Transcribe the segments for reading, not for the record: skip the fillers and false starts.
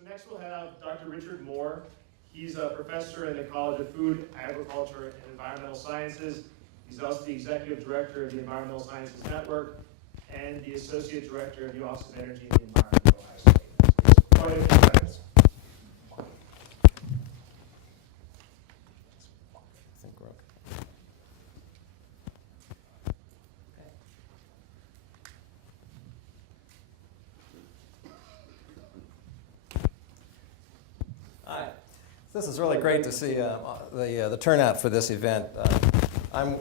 So next we'll have Dr. Richard Moore. He's a professor in the College of Food, Agriculture, and Environmental Sciences. He's also the Executive Director of the Environmental Sciences Network and the Associate Director of the Office of Energy and the Environment at Ohio State. Quite a few titles. I think we're okay. Hi. This is really great to see the turnout for this event. I'm,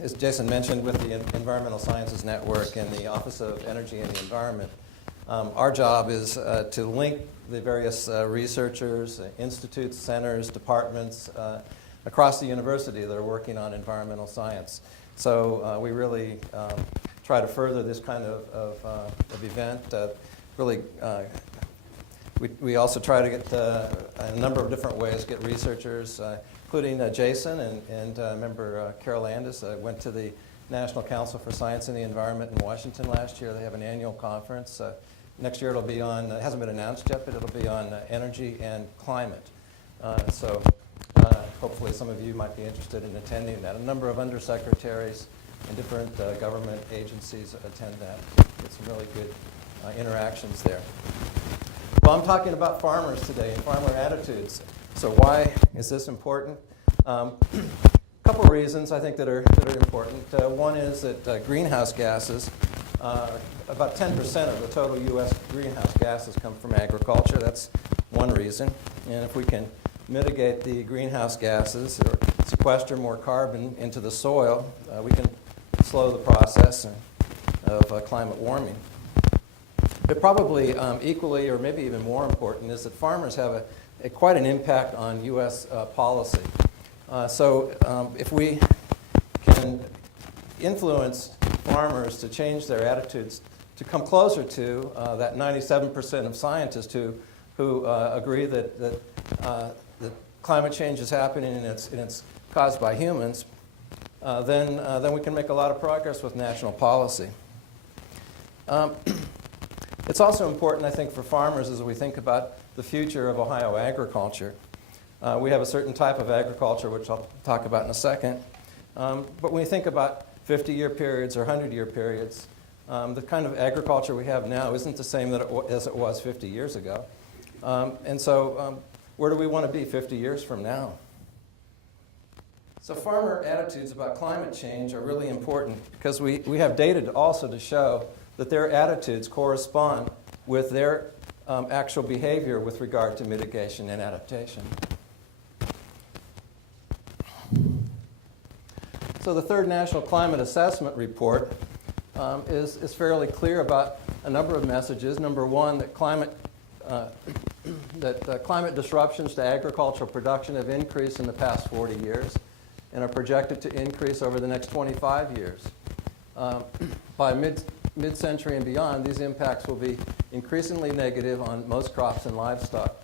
as Jason mentioned, with the Environmental Sciences Network and the Office of Energy and the Environment. Our job is to link the various researchers, institutes, centers, departments across the university that are working on environmental science. So we really try to further this kind of event. We also try to get a number of different ways, get researchers, including Jason and member Carol Landis. Went to the National Council for Science and the Environment in Washington last year. They have an annual conference. Next year it'll be on, it hasn't been announced yet, but it'll be on energy and climate. So hopefully some of you might be interested in attending that. A number of undersecretaries and different government agencies attend that. Get some really good interactions there. Well, I'm talking about farmers today and farmer attitudes. So why is this important? A couple reasons I think that are important. One is that greenhouse gases, about 10% of the total U.S. greenhouse gases come from agriculture. That's one reason. And if we can mitigate the greenhouse gases or sequester more carbon into the soil, we can slow the process of climate warming. But probably equally or maybe even more important is that farmers have quite an impact on U.S. policy. So if we can influence farmers to change their attitudes to come closer to that 97% of scientists who agree that climate change is happening and it's caused by humans, then we can make a lot of progress with national policy. It's also important, I think, for farmers as we think about the future of Ohio agriculture. We have a certain type of agriculture, which I'll talk about in a second. But when you think about 50-year periods or 100-year periods, the kind of agriculture we have now isn't the same as it was 50 years ago. And so where do we want to be 50 years from now? So farmer attitudes about climate change are really important because we have data also to show that their attitudes correspond with their actual behavior with regard to mitigation and adaptation. So the third National Climate Assessment Report is fairly clear about a number of messages. Number one, that climate disruptions to agricultural production have increased in the past 40 years and are projected to increase over the next 25 years. By mid-century and beyond, these impacts will be increasingly negative on most crops and livestock.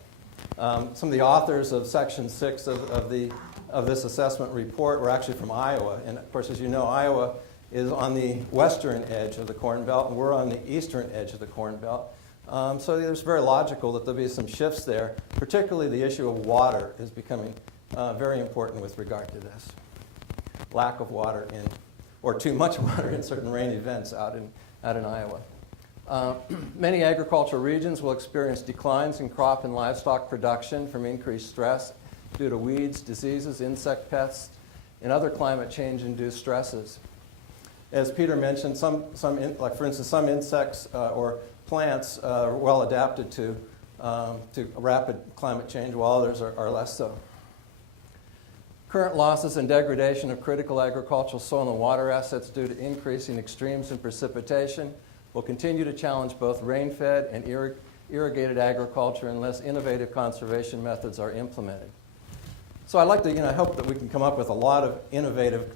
Some of the authors of Section 6 of this assessment report were actually from Iowa. And of course, as you know, Iowa is on the western edge of the Corn Belt, and we're on the eastern edge of the Corn Belt. So it's very logical that there'll be some shifts there. Particularly the issue of water is becoming very important with regard to this. Lack of water or too much water in certain rain events out in Iowa. Many agricultural regions will experience declines in crop and livestock production from increased stress due to weeds, diseases, insect pests, and other climate change-induced stresses. As Peter mentioned, like for instance, some insects or plants are well adapted to rapid climate change, while others are less so. Current losses and degradation of critical agricultural soil and water assets due to increasing extremes in precipitation will continue to challenge both rain-fed and irrigated agriculture unless innovative conservation methods are implemented. So I'd like to, I hope that we can come up with a lot of innovative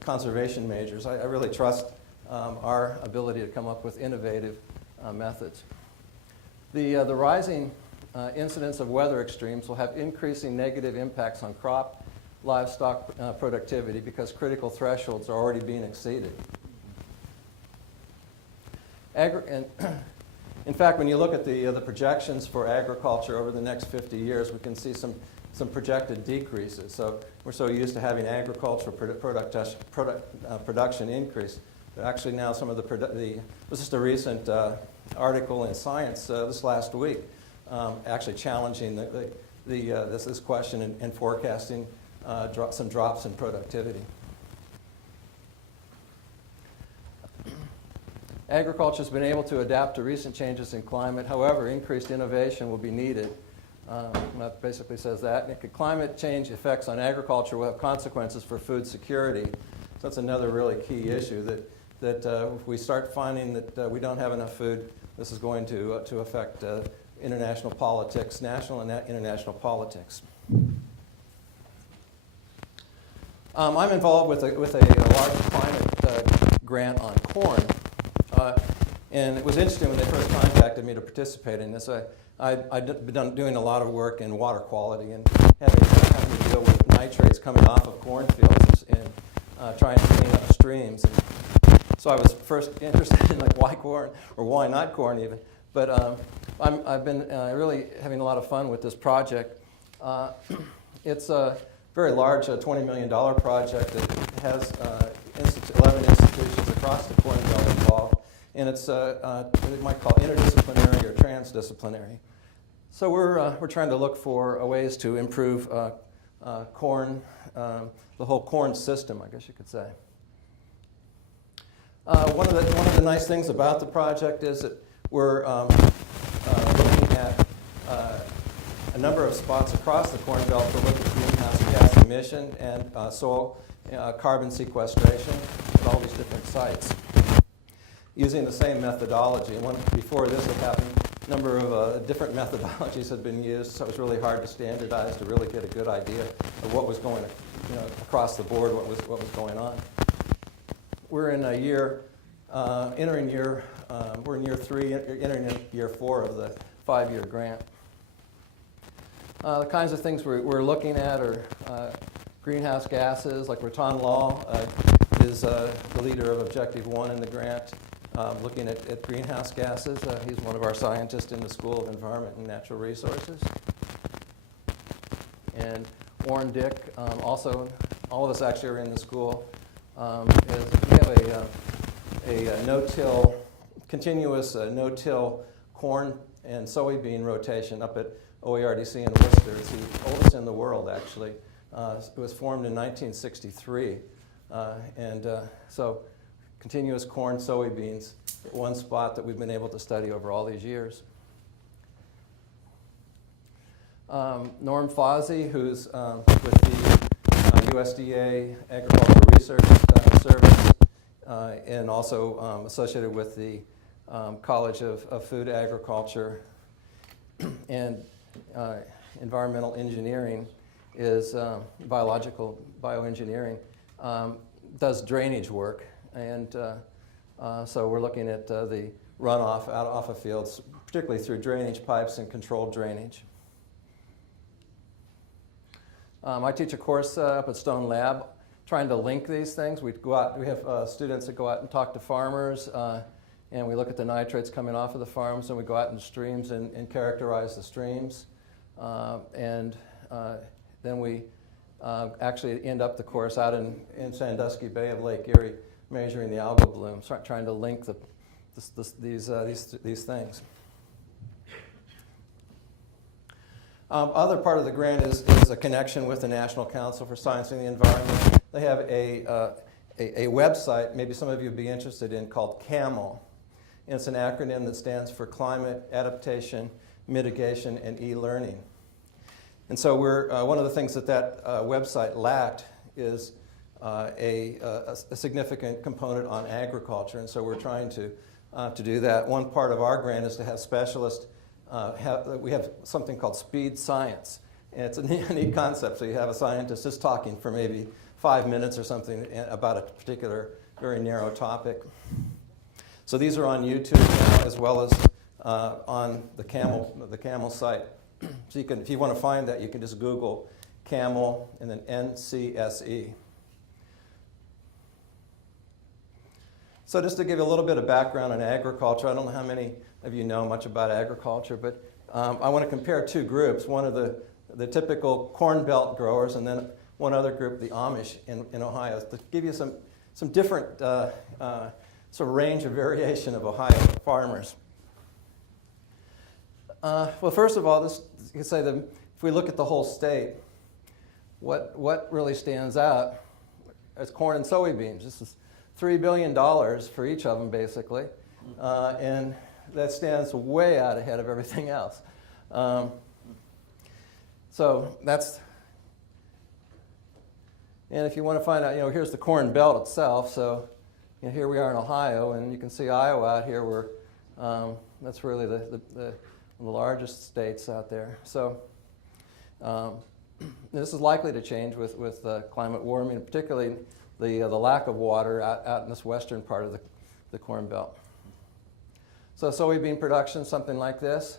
conservation measures. I really trust our ability to come up with innovative methods. The rising incidence of weather extremes will have increasing negative impacts on crop, livestock productivity because critical thresholds are already being exceeded. In In fact, when you look at the projections for agriculture over the next 50 years, we can see some projected decreases. So we're so used to having agricultural production increase. But actually now some of it was just a recent article in Science this last week actually challenging this question and forecasting some drops in productivity. Agriculture has been able to adapt to recent changes in climate. However, increased innovation will be needed. That basically says that. And climate change effects on agriculture will have consequences for food security. So that's another really key issue, that if we start finding that we don't have enough food, this is going to affect international politics, national and international politics. I'm involved with a large climate grant on corn. And it was interesting when they first contacted me to participate in this. I'd been doing a lot of work in water quality and having to deal with nitrates coming off of cornfields and trying to clean up streams. And so I was first interested in why corn, or why not corn even. But I've been really having a lot of fun with this project. It's a very large $20 million project that has 11 institutions across the Corn Belt involved. And it's what we might call interdisciplinary or transdisciplinary. So we're trying to look for ways to improve corn, the whole corn system, I guess you could say. One of the nice things about the project is that we're looking at a number of spots across the Corn Belt to look at greenhouse gas emission and soil carbon sequestration at all these different sites, using the same methodology. And before this had happened, a number of different methodologies had been used, so it was really hard to standardize to really get a good idea of what was going across the board, what was going on. We're in year 3, entering year 4 of the 5-year grant. The kinds of things we're looking at are greenhouse gases, like Rattan Lal is the leader of Objective 1 in the grant, looking at greenhouse gases. He's one of our scientists in the School of Environment and Natural Resources. And Warren Dick, also, all of us actually are in the school. We have a no-till, continuous no-till corn and soybean rotation up at OERDC in Worcester. It's the oldest in the world, actually. It was formed in 1963. So continuous corn, soybeans at one spot that we've been able to study over all these years. Norm Fozzie, who's with the USDA Agricultural Research Service and also associated with the College of Food Agriculture and Environmental Engineering, is bioengineering, does drainage work. And so we're looking at the runoff off of fields, particularly through drainage pipes and controlled drainage. I teach a course up at Stone Lab trying to link these things. We have students that go out and talk to farmers, and we look at the nitrates coming off of the farms, and we go out in streams and characterize the streams. Then we actually end up the course out in Sandusky Bay of Lake Erie, measuring the algal blooms, trying to link these things. Other part of the grant is a connection with the National Council for Science and the Environment. They have a website, maybe some of you would be interested in, called CAMEL. And it's an acronym that stands for Climate, Adaptation, Mitigation, and E-Learning. And so one of the things that website lacked is a significant component on agriculture. And so we're trying to do that. One part of our grant is to have specialists. We have something called speed science. And it's a neat concept. So you have a scientist just talking for maybe 5 minutes or something about a particular very narrow topic. So these are on YouTube now, as well as on the CAMEL site. So if you want to find that, you can just Google CAMEL and then NCSE. So just to give you a little bit of background on agriculture, I don't know how many of you know much about agriculture, but I want to compare two groups. One of the typical corn belt growers, and then one other group, the Amish in Ohio, to give you some different sort of range of variation of Ohio farmers. Well, first of all, you can say that if we look at the whole state, what really stands out is corn and soybeans. This is $3 billion for each of them, basically, and that stands way out ahead of everything else. So that's, and if you want to find out, here's the corn belt itself. So here we are in Ohio, and you can see Iowa out here where that's really the largest states out there. So this is likely to change with climate warming, particularly the lack of water out in this western part of the corn belt. So soybean production, something like this.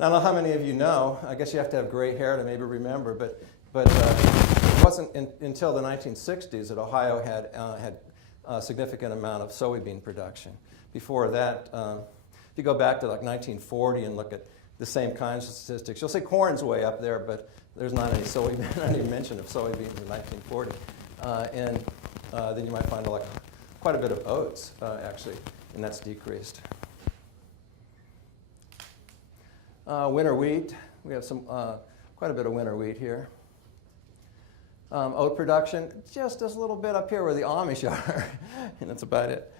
Now, I don't know how many of you know. I guess you have to have gray hair to maybe remember, but it wasn't until the 1960s that Ohio had a significant amount of soybean production. Before that, if you go back to like 1940 and look at the same kinds of statistics, you'll see corn's way up there, but there's not any soybean, not any mention of soybeans in 1940. Then you might find quite a bit of oats, actually, and that's decreased. Winter wheat, we have quite a bit of winter wheat here. Oat production, just this little bit up here where the Amish are, and that's about it.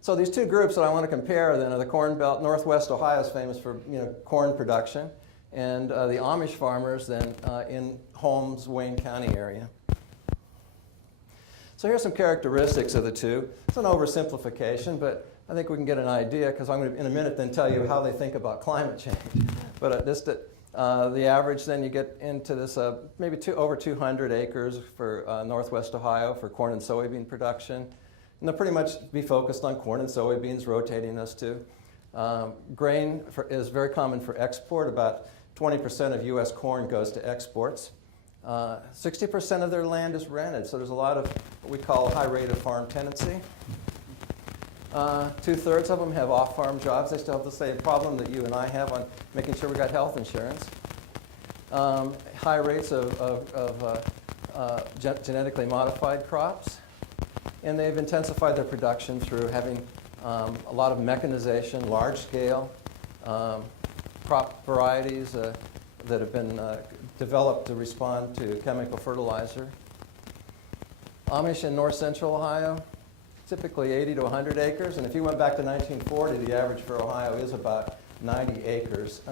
So these two groups that I want to compare then are the Corn Belt. Northwest Ohio is famous for corn production, and the Amish farmers then in Holmes, Wayne County area. So here's some characteristics of the two. It's an oversimplification, but I think we can get an idea because I'm going to in a minute then tell you how they think about climate change. But the average, then you get into this maybe over 200 acres for Northwest Ohio for corn and soybean production. And they'll pretty much be focused on corn and soybeans, rotating those two. Grain is very common for export. About 20% of U.S. corn goes to exports. 60% of their land is rented, so there's a lot of what we call a high rate of farm tenancy. 2/3 of them have off-farm jobs. They still have the same problem that you and I have on making sure we got health insurance. High rates of genetically modified crops. And they've intensified their production through having a lot of mechanization, large-scale crop varieties that have been developed to respond to chemical fertilizer. Amish in north central Ohio, typically 80 to 100 acres. And if you went back to 1940, the average for Ohio is about 90 acres.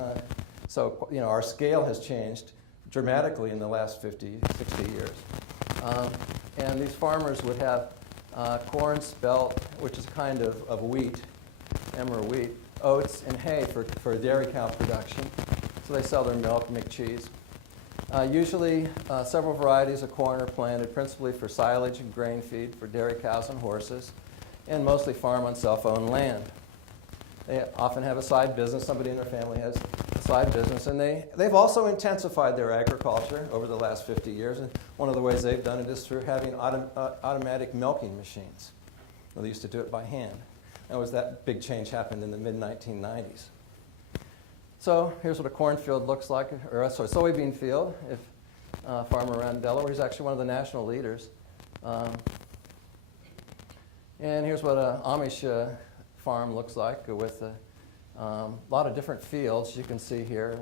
So our scale has changed dramatically in the last 50, 60 years. And these farmers would have corn, spelt, which is a kind of wheat, emmer wheat, oats, and hay for dairy cow production. So they sell their milk, make cheese. Usually, several varieties of corn are planted, principally for silage and grain feed for dairy cows and horses, and mostly farm on self-owned land. They often have a side business. Somebody in their family has a side business, and they've also intensified their agriculture over the last 50 years, and one of the ways they've done it is through having automatic milking machines. Well, they used to do it by hand. That big change happened in the mid-1990s. So here's what a cornfield looks like, or a soybean field. If farmer around Delaware, he's actually one of the national leaders. And here's what an Amish farm looks like with a lot of different fields you can see here.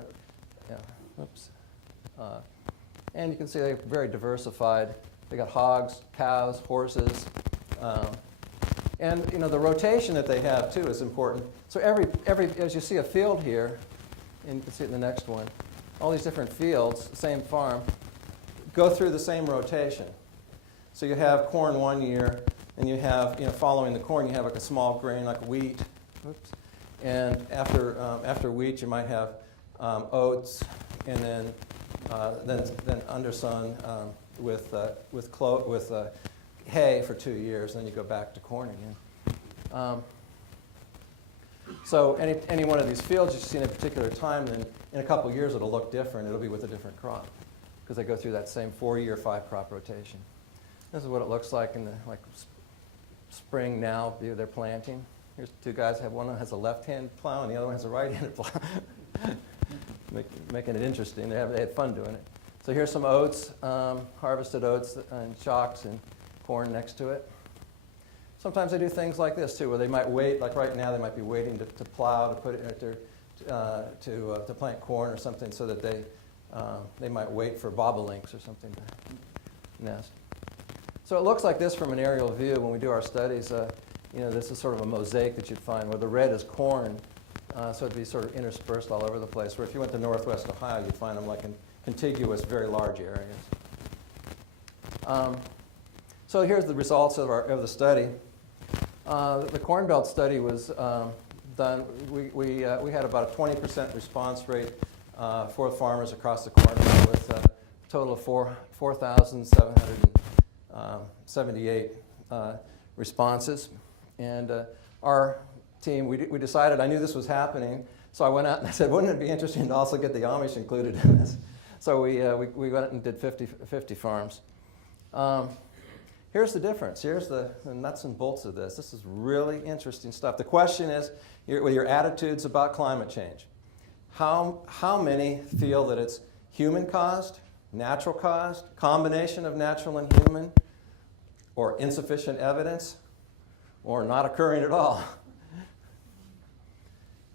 Yeah. Oops. And you can see they're very diversified. They got hogs, cows, horses. And the rotation that they have too is important. So every as you see a field here, and you can see it in the next one, all these different fields, same farm, go through the same rotation. So you have corn one year, and you have, following the corn, you have like a small grain like wheat. Oops. And after wheat, you might have oats, and then undersown with hay for 2 years, and then you go back to corn again. So any one of these fields you see in a particular time, then in a couple of years it'll look different. It'll be with a different crop because they go through that same 4-year, 5-crop rotation. This is what it looks like in the spring now view they're planting. Here's two guys. One of them has a left-hand plow and the other one has a right-handed plow. Making it interesting. They had fun doing it. So here's some oats, harvested oats and shocks and corn next to it. Sometimes they do things like this too, where they might wait, like right now they might be waiting to plow, to put it to plant corn or something, so that they might wait for bobolinks or something to nest. So it looks like this from an aerial view when we do our studies. This is sort of a mosaic that you'd find where the red is corn, so it'd be sort of interspersed all over the place. Where if you went to northwest Ohio, you'd find them like in contiguous, very large areas. So here's the results of the study. The Corn Belt study was done. We had about a 20% response rate for farmers across the Corn Belt, with a total of 4,778 responses. And our team, we decided, I knew this was happening, so I went out and I said, wouldn't it be interesting to also get the Amish included in this? So we went and did 50 farms. Here's the difference. Here's the nuts and bolts of this. This is really interesting stuff. The question is, with your attitudes about climate change, how many feel that it's human-caused, natural-caused, combination of natural and human, or insufficient evidence, or not occurring at all?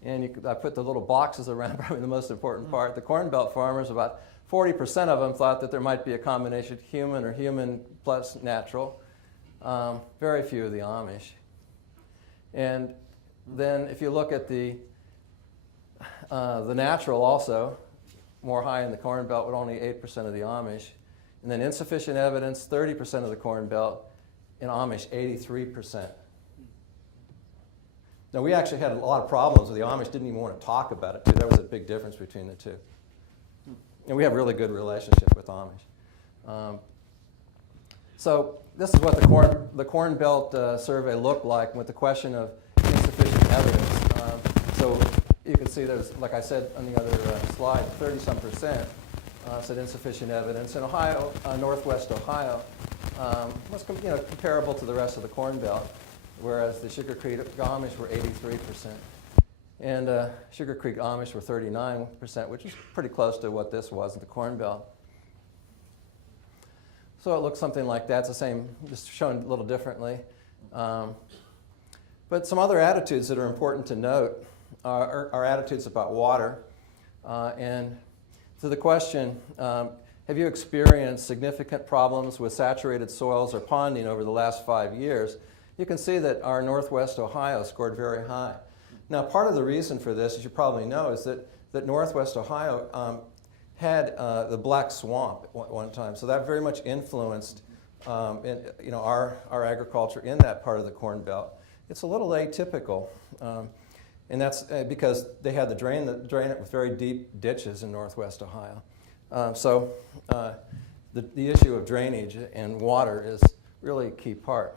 And I put the little boxes around, probably the most important part. The Corn Belt farmers, about 40% of them thought that there might be a combination human or human plus natural. Very few of the Amish. And then if you look at the natural also, more high in the Corn Belt, with only 8% of the Amish. And then insufficient evidence, 30% of the Corn Belt. In Amish, 83%. Now, we actually had a lot of problems with the Amish, didn't even want to talk about it, too. There was a big difference between the two. And we have a really good relationship with Amish. So this is what the Corn Belt survey looked like with the question of insufficient evidence. So you can see there's, like I said on the other slide, 30-some% said insufficient evidence. In Ohio, northwest Ohio, was comparable to the rest of the Corn Belt, whereas the Sugar Creek Amish were 83%. And Sugar Creek Amish were 39%, which is pretty close to what this was in the Corn Belt. So it looks something like that. It's the same, just shown a little differently. But some other attitudes that are important to note are attitudes about water. And to the question, have you experienced significant problems with saturated soils or ponding over the last 5 years? You can see that our Northwest Ohio scored very high. Now, part of the reason for this, as you probably know, is that Northwest Ohio had the Black Swamp at one time. So that very much influenced our agriculture in that part of the Corn Belt. It's a little atypical. And that's because they had to drain it with very deep ditches in Northwest Ohio. So the issue of drainage and water is really a key part.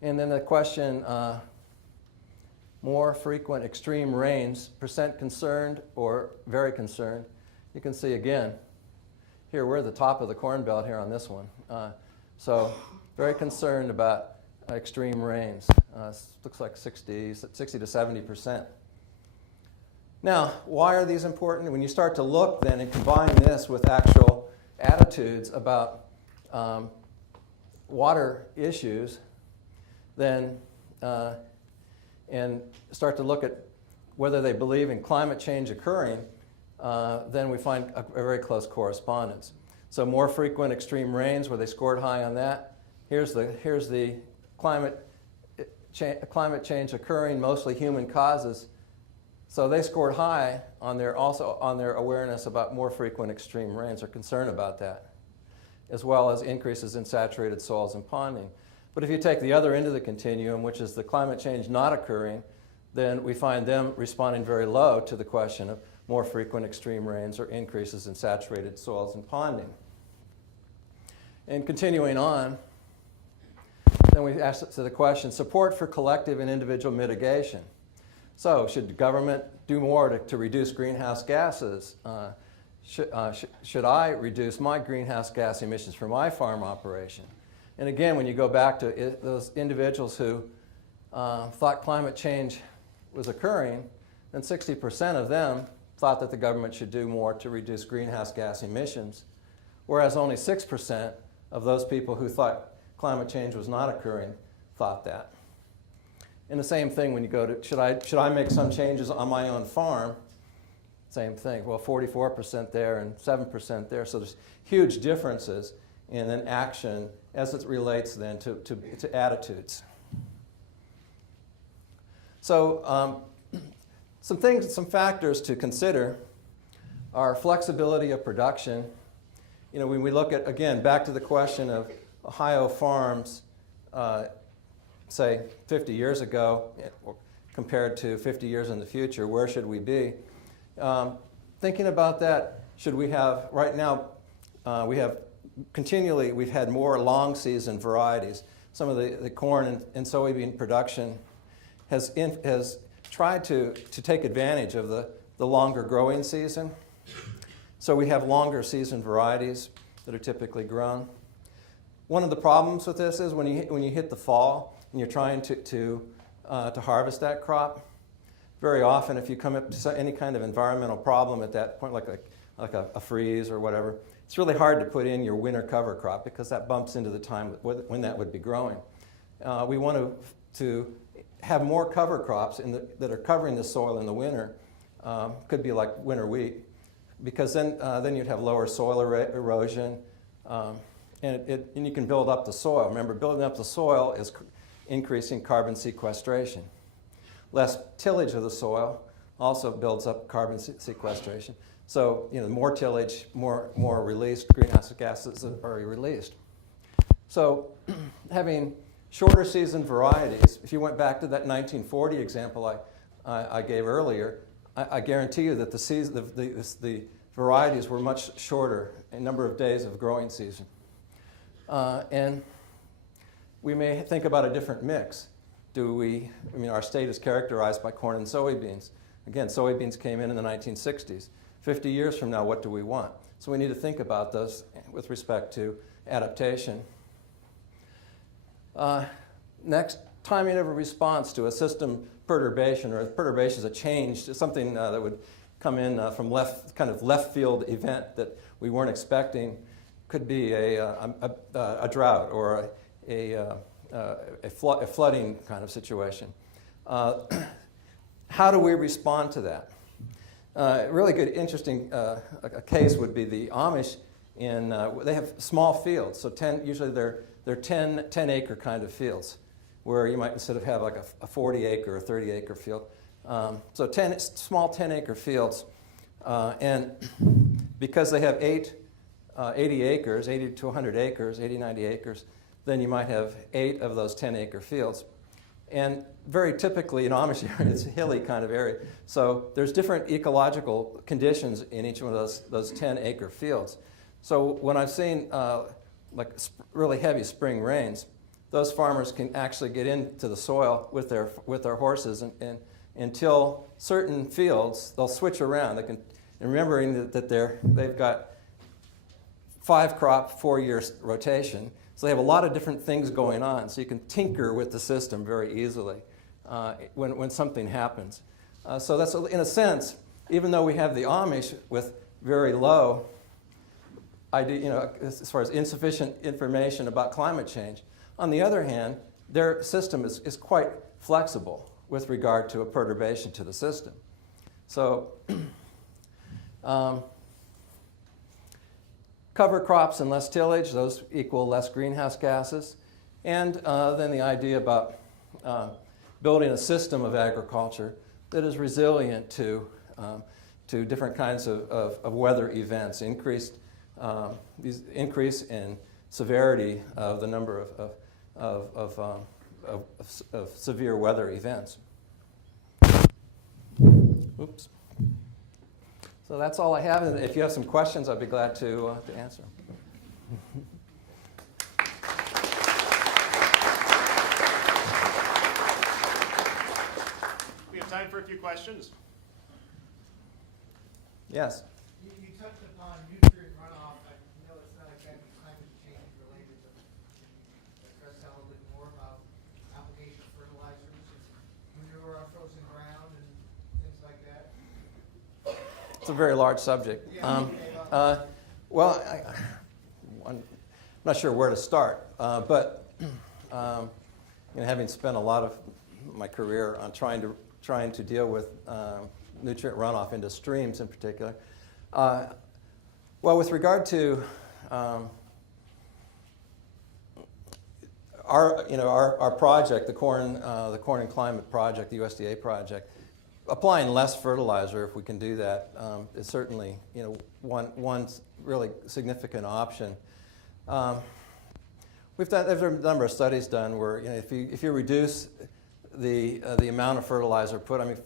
And then the question, more frequent extreme rains, percent concerned or very concerned. You can see again, here we're at the top of the Corn Belt here on this one. So very concerned about extreme rains. Looks like 60 to 70%. Now, why are these important? When you start to look then and combine this with actual attitudes about water issues, then and start to look at whether they believe in climate change occurring, then we find a very close correspondence. So more frequent extreme rains, where they scored high on that. Here's the climate change occurring, mostly human causes. So they scored high on their awareness about more frequent extreme rains, or concern about that, as well as increases in saturated soils and ponding. But if you take the other end of the continuum, which is the climate change not occurring, then we find them responding very low to the question of more frequent extreme rains or increases in saturated soils and ponding. And continuing on, then we ask the question, support for collective and individual mitigation. So should the government do more to reduce greenhouse gases? Should I reduce my greenhouse gas emissions for my farm operation? And again, when you go back to those individuals who thought climate change was occurring, then 60% of them thought that the government should do more to reduce greenhouse gas emissions, whereas only 6% of those people who thought climate change was not occurring thought that. And the same thing when you go to, should I make some changes on my own farm? Same thing. Well, 44% there and 7% there. So there's huge differences in then action as it relates then to attitudes. So some factors to consider are flexibility of production. You know, when we look at, again, back to the question of Ohio farms, say 50 years ago, compared to 50 years in the future, where should we be? Thinking about that, should we have, right now, we've had more long season varieties. Some of the corn and soybean production has tried to take advantage of the longer growing season. So we have longer season varieties that are typically grown. One of the problems with this is when you hit the fall and you're trying to harvest that crop, very often if you come up to any kind of environmental problem at that point, like a freeze or whatever, it's really hard to put in your winter cover crop because that bumps into the time when that would be growing. We want to have more cover crops that are covering the soil in the winter. Could be like winter wheat, because then you'd have lower soil erosion, and you can build up the soil. Remember, building up the soil is increasing carbon sequestration. Less tillage of the soil also builds up carbon sequestration. So, you know, more tillage, more released greenhouse gases are released. So, having shorter season varieties, if you went back to that 1940 example I gave earlier, I guarantee you that the varieties were much shorter in number of days of growing season. And we may think about a different mix. Our state is characterized by corn and soybeans. Again, soybeans came in the 1960s. 50 years from now, what do we want? So we need to think about those with respect to adaptation. Next, timing of a response to a system perturbation, or a perturbation is a change, something that would come in from left field event that we weren't expecting. Could be a drought or a flooding kind of situation. How do we respond to that? A really good, interesting a case would be the Amish. They have small fields, so usually they're 10-acre kind of fields, where you might instead of have like a 40-acre or 30-acre field. So small 10-acre fields, and because they have 80 acres, 80 to 100 acres, 80, 90 acres, then you might have 8 of those 10-acre fields. And very typically in Amish area, it's a hilly kind of area. So there's different ecological conditions in each one of those 10-acre fields. So when I've seen really heavy spring rains, those farmers can actually get into the soil with their horses, and until certain fields, they'll switch around. And remembering that they've got 5-crop, 4-year rotation. So they have a lot of different things going on. So you can tinker with the system very easily when something happens. So that's, in a sense, even though we have the Amish with very low as far as insufficient information about climate change, on the other hand, their system is quite flexible with regard to a perturbation to the system. So cover crops and less tillage, those equal less greenhouse gases. And then the idea about building a system of agriculture that is resilient to different kinds of weather events, increase in severity of the number of severe weather events. Oops. So that's all I have. And if you have some questions, I'd be glad to answer. We have time for a few questions. Yes. You touched upon nutrient runoff. I know it's not exactly climate change related, but frozen ground and things like that? It's a very large subject. Well, I'm not sure where to start, but having spent a lot of my career on trying to deal with nutrient runoff into streams in particular, well, with regard to our project, the corn and climate project, the USDA project, applying less fertilizer, if we can do that, is certainly one really significant option. There's a number of studies done where if you reduce the amount of fertilizer put, I mean,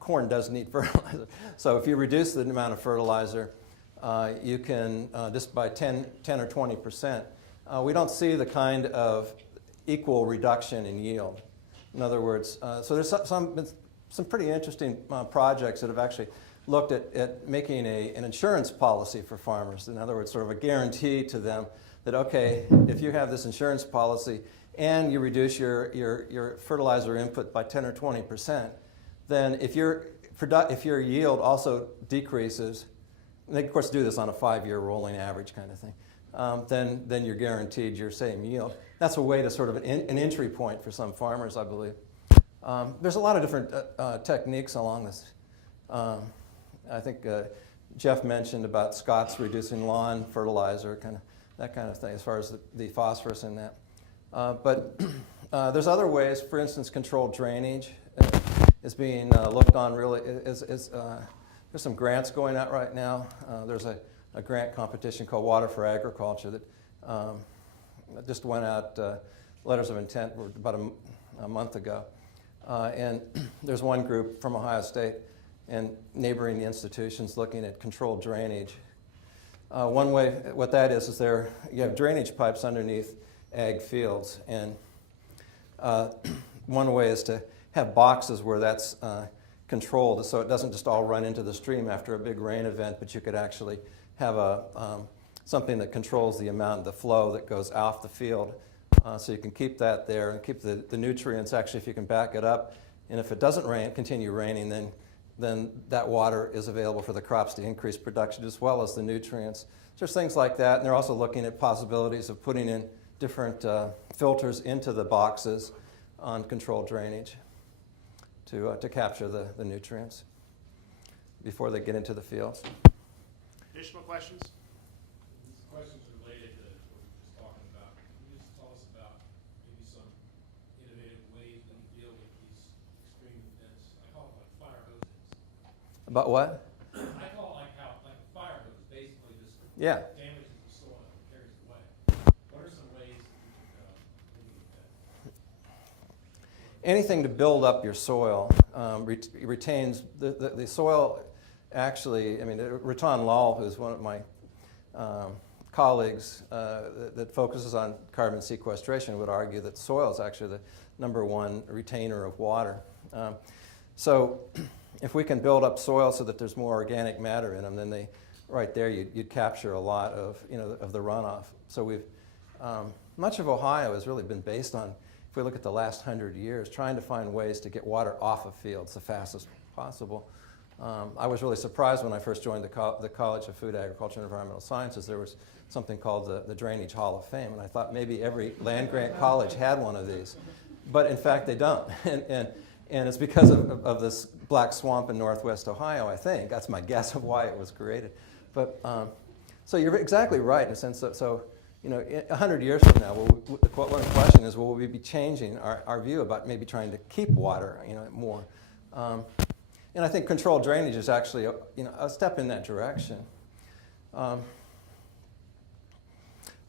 corn does need fertilizer. So if you reduce the amount of fertilizer, you can just by 10 or 20%. We don't see the kind of equal reduction in yield. In other words, so there's some pretty interesting projects that have actually looked at making an insurance policy for farmers. In other words, sort of a guarantee to them that, okay, if you have this insurance policy and you reduce your fertilizer input by 10 or 20%, then if your yield also decreases, and they of course do this on a 5-year rolling average kind of thing, then you're guaranteed your same yield. That's a way to sort of an entry point for some farmers, I believe. There's a lot of different techniques along this. I think Jeff mentioned about Scott's reducing lawn fertilizer, that kind of thing, as far as the phosphorus in that. But there's other ways. For instance, controlled drainage is being looked on really. There's some grants going out right now. There's a grant competition called Water for Agriculture that just went out, letters of intent about a month ago. And there's one group from Ohio State and neighboring institutions looking at controlled drainage. One way, what that is you have drainage pipes underneath ag fields, and one way is to have boxes where that's controlled, so it doesn't just all run into the stream after a big rain event, but you could actually have something that controls the amount of the flow that goes off the field. So you can keep that there and keep the nutrients, actually, if you can back it up. And if it doesn't continue raining, then that water is available for the crops to increase production as well as the nutrients. There's things like that, and they're also looking at possibilities of putting in different filters into the boxes on controlled drainage to capture the nutrients before they get into the fields. Additional questions? These questions are related to what we were just talking about. Can you just tell us about maybe some innovative ways we can deal with these extreme events? I call it like fire hoses. About what? I call it like a fire hose, basically just Yeah. damages the soil and carries it away. What are some ways that we can mitigate that? Anything to build up your soil retains the soil. Actually, I mean, Ratan Lal, who's one of my colleagues that focuses on carbon sequestration, would argue that soil is actually the #1 retainer of water. So if we can build up soil so that there's more organic matter in them, then right there you'd capture a lot of the runoff. So much of Ohio has really been based on, if we look at the last 100 years, trying to find ways to get water off of fields the fastest possible. I was really surprised when I first joined the College of Food, Agriculture, and Environmental Sciences. There was something called the Drainage Hall of Fame, and I thought maybe every land-grant college had one of these. But in fact, they don't. And it's because of this black swamp in northwest Ohio, I think. That's my guess of why it was created. But so you're exactly right in a sense that, 100 years from now, one question is, will we be changing our view about maybe trying to keep water, more? And I think controlled drainage is actually, a step in that direction. An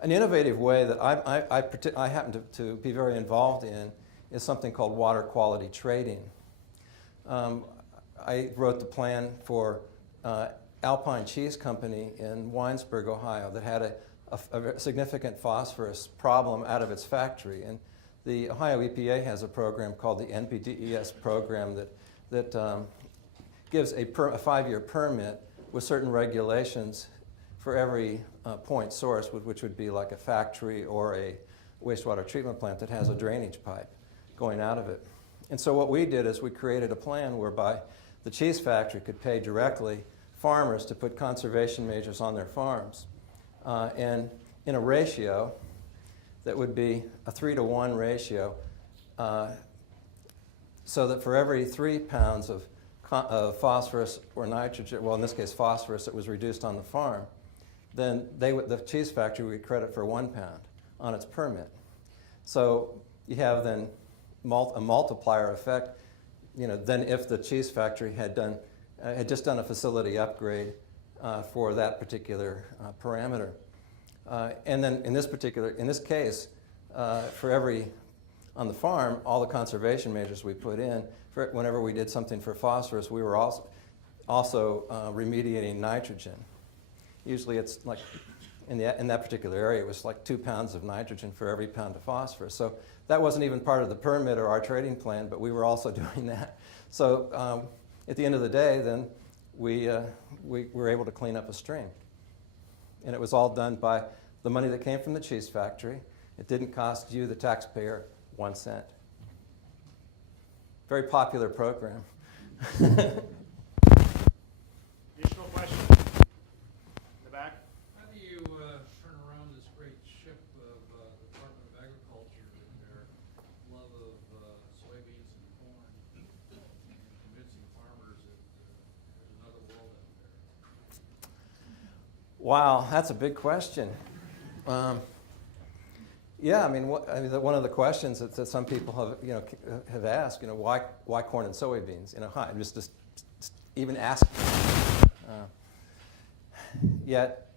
innovative way that I happen to be very involved in is something called water quality trading. I wrote the plan for Alpine Cheese Company in Winesburg, Ohio, that had a significant phosphorus problem out of its factory. And the Ohio EPA has a program called the NPDES program that gives a 5-year permit with certain regulations for every point source, which would be like a factory or a wastewater treatment plant that has a drainage pipe going out of it. And so what we did is we created a plan whereby the cheese factory could pay directly farmers to put conservation measures on their farms. And in a ratio that would be a 3-to-1 ratio, so that for every 3 pounds of phosphorus or nitrogen, well, in this case phosphorus, that was reduced on the farm, then the cheese factory would get credit for 1 pound on its permit. So you have then a multiplier effect. Then if the cheese factory had just done a facility upgrade for that particular parameter, and then in this case, for every on the farm, all the conservation measures we put in, whenever we did something for phosphorus, we were also remediating nitrogen. Usually it's like, in that particular area, it was like 2 pounds of nitrogen for every pound of phosphorus. So that wasn't even part of the permit or our trading plan, but we were also doing that. So at the end of the day, then, we were able to clean up a stream. And it was all done by the money that came from the cheese factory. It didn't cost you, the taxpayer, 1 cent. Very popular program. Additional questions? In the back? How do you turn around this great ship of the Department of Agriculture and their love of soybeans and corn, and convincing farmers that there's another world out there? Wow, that's a big question. Yeah, one of the questions that some people have asked, why corn and soybeans? Just even ask. Yet,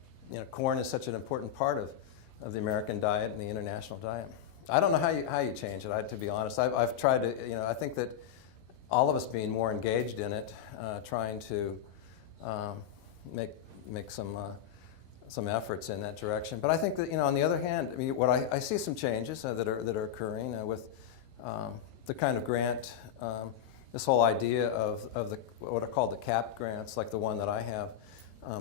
corn is such an important part of the American diet and the international diet. I don't know how you change it. To be honest, I've tried to. I think that all of us being more engaged in it, trying to make some efforts in that direction. But I think that, on the other hand, what I see some changes that are occurring with the kind of grant, this whole idea of what are called the CAP grants, like the one that I have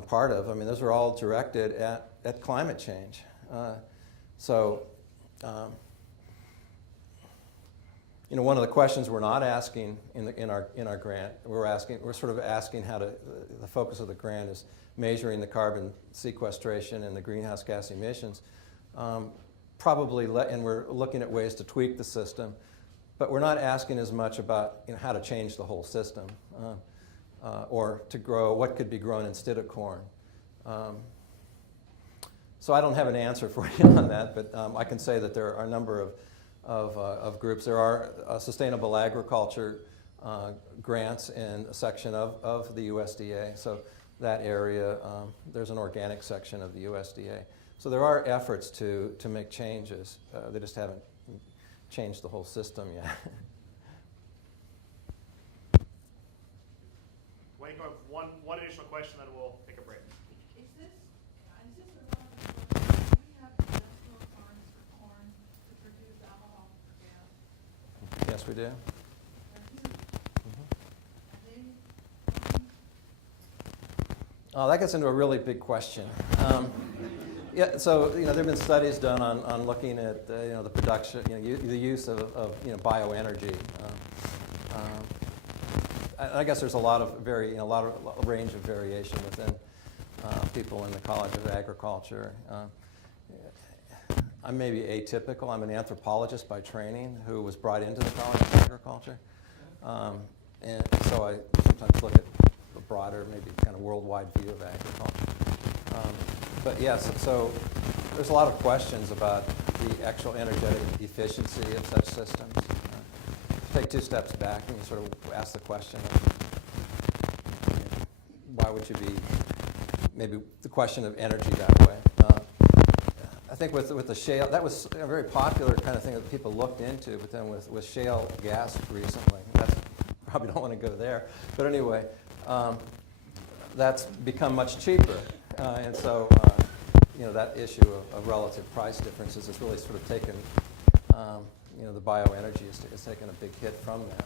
part of. Those are all directed at climate change. One of the questions we're not asking in our grant, we're sort of asking the focus of the grant is measuring the carbon sequestration and the greenhouse gas emissions. And we're looking at ways to tweak the system, but we're not asking as much about how to change the whole system or to grow what could be grown instead of corn. So I don't have an answer for you on that, but I can say that there are a number of groups. There are sustainable agriculture grants in a section of the USDA. So that area, there's an organic section of the USDA. So there are efforts to make changes. They just haven't changed the whole system yet. Wait, one additional question, then we'll take a break. Is this a relevant question? Do we have industrial farms for corn to produce alcohol for gas? Yes, we do. Oh, that gets into a really big question. Yeah, so there have been studies done on looking at the production, the use of bioenergy. I guess there's a lot of range of variation within people in the College of Agriculture. I'm maybe atypical. I'm an anthropologist by training who was brought into the College of Agriculture, and so I sometimes look at a broader, maybe kind of worldwide view of agriculture. But yes, so there's a lot of questions about the actual energetic efficiency of such systems. Take 2 steps back and you sort of ask the question of why would you be, maybe the question of energy that way. I think with the shale, that was a very popular kind of thing that people looked into, but then with shale gas recently, probably don't want to go there. But anyway, that's become much cheaper. And so, that issue of relative price differences has really sort of taken, the bioenergy has taken a big hit from that.